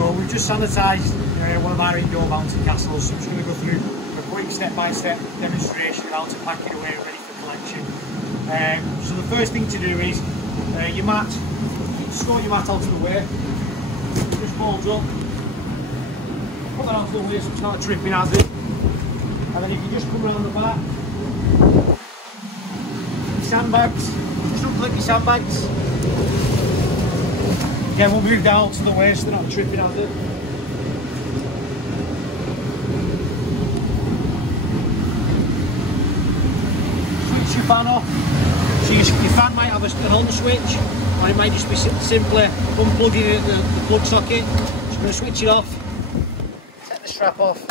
So we've just sanitised one of our indoor bouncy castles, so I'm just going to go through a quick step-by-step demonstration of how to pack it away ready for collection. So the first thing to do is your mat, sort your mat out of the way, it just folds up, put that out of the way so it's not a tripping hazard, and then you can just come around the back, your sandbags, just unclip your sandbags. Again, we'll move down to the way so they're not a tripping hazard. Switch your fan off. So your fan might have an on switch, or it might just be simply unplugging it at the plug socket. Just going to switch it off. Take the strap off.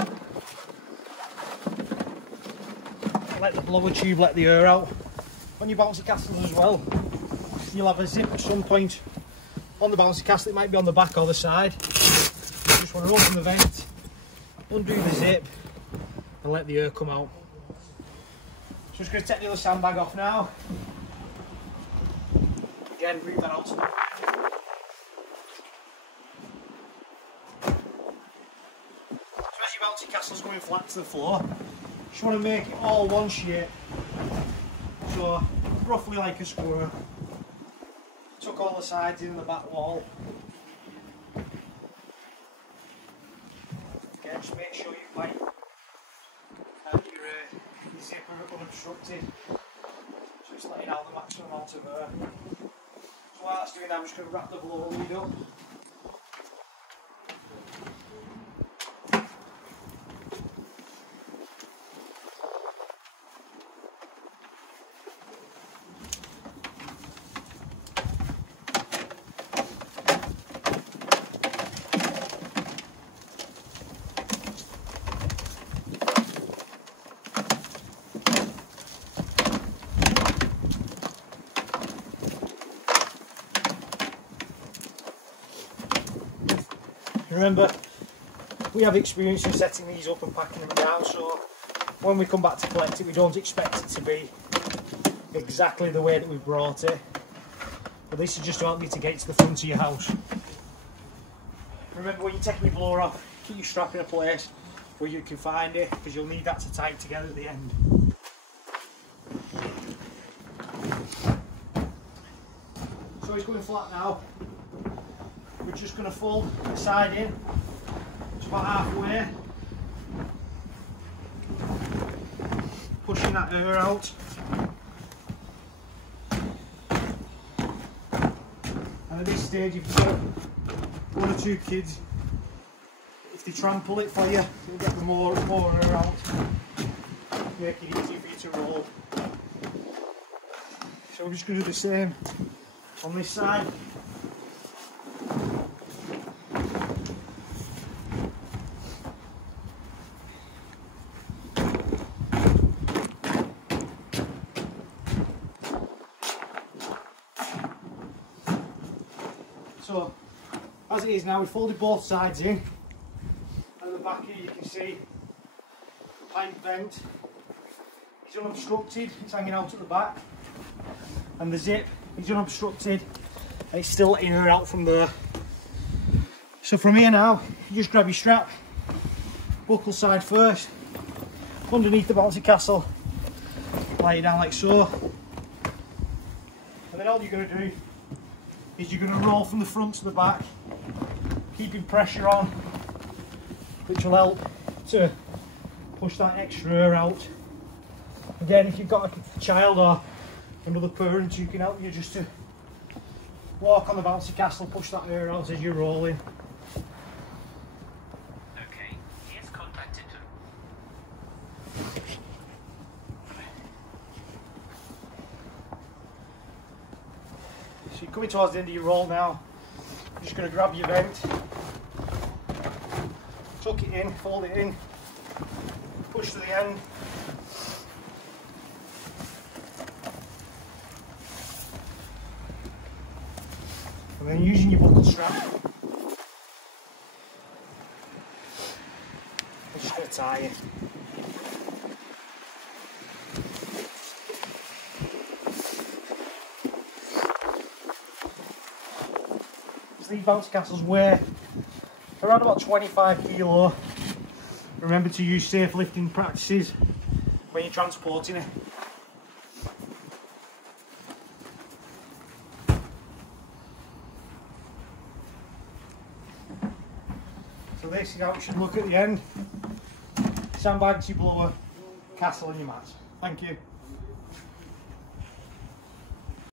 Let the blower tube let the air out. On your bouncy castles as well, you'll have a zip at some point on the bouncy castle. It might be on the back or the side. You just want to open the vent, undo the zip and let the air come out. So just going to take the other sandbag off now. Again, move that out. So as your bouncy castle's going flat to the floor, you just want to make it all one shape. So roughly like a square. Tuck all the sides in the back wall. Again, just make sure you wipe your zipper unobstructed. Just letting out the maximum amount of air. So while that's doing that, I'm just going to wrap the blower lid up. Remember, we have experience in setting these up and packing them down, so when we come back to collect it, we don't expect it to be exactly the way that we brought it. But this is just to help you to get to the front of your house. Remember, when you're taking your blower off, keep your strap in a place where you can find it, because you'll need that to tie it together at the end. So it's going flat now. We're just going to fold the side in, it's about halfway, pushing that air out, and at this stage if you've got one or two kids, if they trample it for you, you'll get the more air out, make it easy for you to roll. So we're just going to do the same on this side. So, as it is now, we've folded both sides in. At the back here you can see the pipe vent is unobstructed, it's hanging out at the back. And the zip is unobstructed, and it's still letting air out from there. So from here now, you just grab your strap, buckle side first, underneath the bouncy castle, lay it down like so. And then all you're going to do is you're going to roll from the front to the back, keeping pressure on, which will help to push that extra air out. Again, if you've got a child or another parent who can help you just to walk on the bouncy castle, push that air out as you're rolling. Okay, here's contacted. So you're coming towards the end of your roll now. You're just going to grab your vent, tuck it in, fold it in, push to the end. And then using your buckle strap, I'm just going to tie it. So these bouncy castles weigh around about 25 kilo. Remember to use safe lifting practices when you're transporting it. So this is how it should look at the end. Sandbags, your blower, castle and your mats. Thank you.